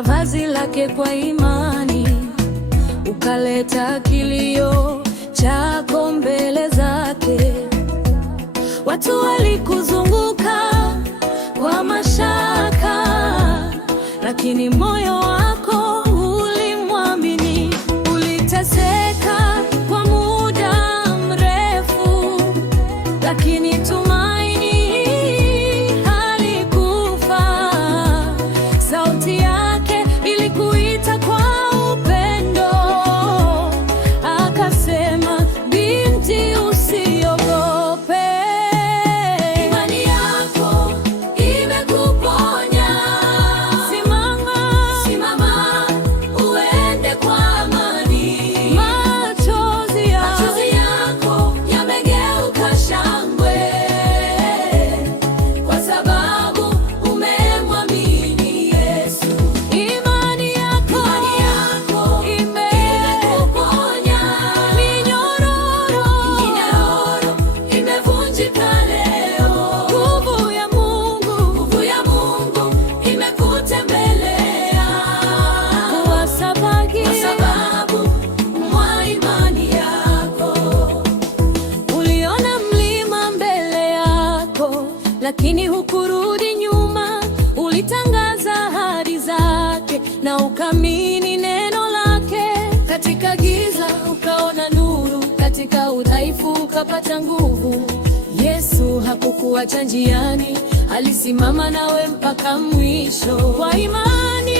ukalishika vazi lake kwa imani, ukaleta kilio chako mbele zake. Watu walikuzunguka kwa mashaka, lakini moyo wako ulimwamini. Uliteseka kwa muda mrefu, lakini tumaini halikufa. Sauti yake ilikuita kwa upendo, akasema, binti, usiogope. Imani yako imekuponya. Simama, uende kwa amani. Machozi yako yamegeuka shangwe, kwa sababu umemwamini Yesu. Imani yako imekuponya. Minyororo imevunjika leo. Nguvu ya Mungu imekutembelea, kwa sababu mwa imani yako. Uliona mlima mbele yako, lakini hukurudi nyuma. Ulitangaza ahadi zake na ukaamini neno lake. Katika giza ukaona nuru, katika udhaifu ukapata nguvu. Yesu hakukuacha njiani, alisimama nawe mpaka mwisho. Kwa imani